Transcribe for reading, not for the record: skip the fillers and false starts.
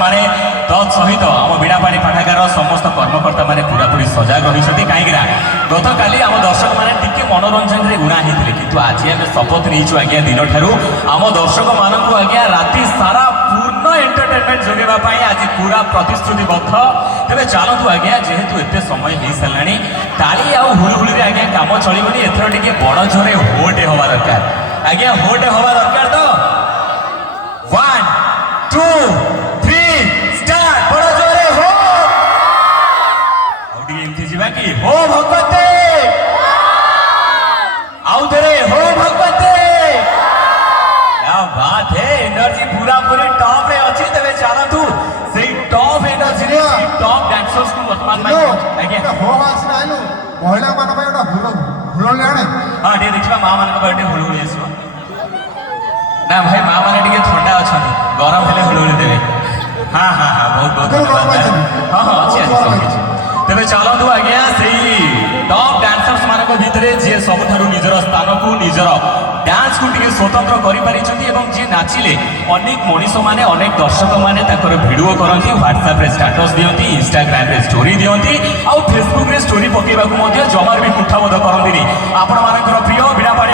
माने तत्सहित आम बीणापाणी पाठागार समस्त कर्मकर्ता माने पूरापूरी सजग रही कहीं गत काली आम दर्शक मैंने टी मनोरंजन में उणा होते कि आज आम शपथ नहीं आज्ञा दिन ठारू आम दर्शक मानू आज्ञा राति सारा पूर्ण एंटरटेनमेंट जोगाई आज पूरा प्रतिश्रुतिबद्ध तेज चलतु आज्ञा जेहेतु एत समय हो सारे ताली आउ हुलहुली आज्ञा कम चलनी एथर टे बड़ जोरे होटे हवा दरकार आज्ञा होटे हवा दरकार तो 1 2 3 स्टार्ट बड़ जोरे हो आउटी जीवा कि हो भगवते आउ तेरे हो भगवते क्या बात है एनर्जी पूरा पूरी टॉप रे अच्छी तेरे चलतु से टॉप एनर्जी रे टॉप डांसर्स को वर्तमान में आज्ञा हो आसना आइनु महिला मान पे एटा हुलहुली आणे हां टे देखिबा मां मान को बर्थडे हुलहुली आसो ना भाई मां माने टिके ठंडा अछनी गरम हेले हुलहुली देबे हां हां हां बहुत बहुत धन्यवाद हां हां अच्छी सब किछ तेरे चलतु आज्ञा सेही टॉप डांसर्स मानक भितरे जे सबठारु निजर स्थान को निजर डांस को टिके स्वतंत्र करि पारि छथि एवं जे नाचिले अनेक मनीष माने अनेक दर्शक माने ताकर वीडियो करंती व्हाट्सएप रे स्टेटस दियंती इंस्टाग्राम रे स्टोरी दियंती आ फेसबुक रे स्टोरी पकेबा को मध्य जमार भी कुठाबोध करंती आपण मानकर प्रिय बीणापाणी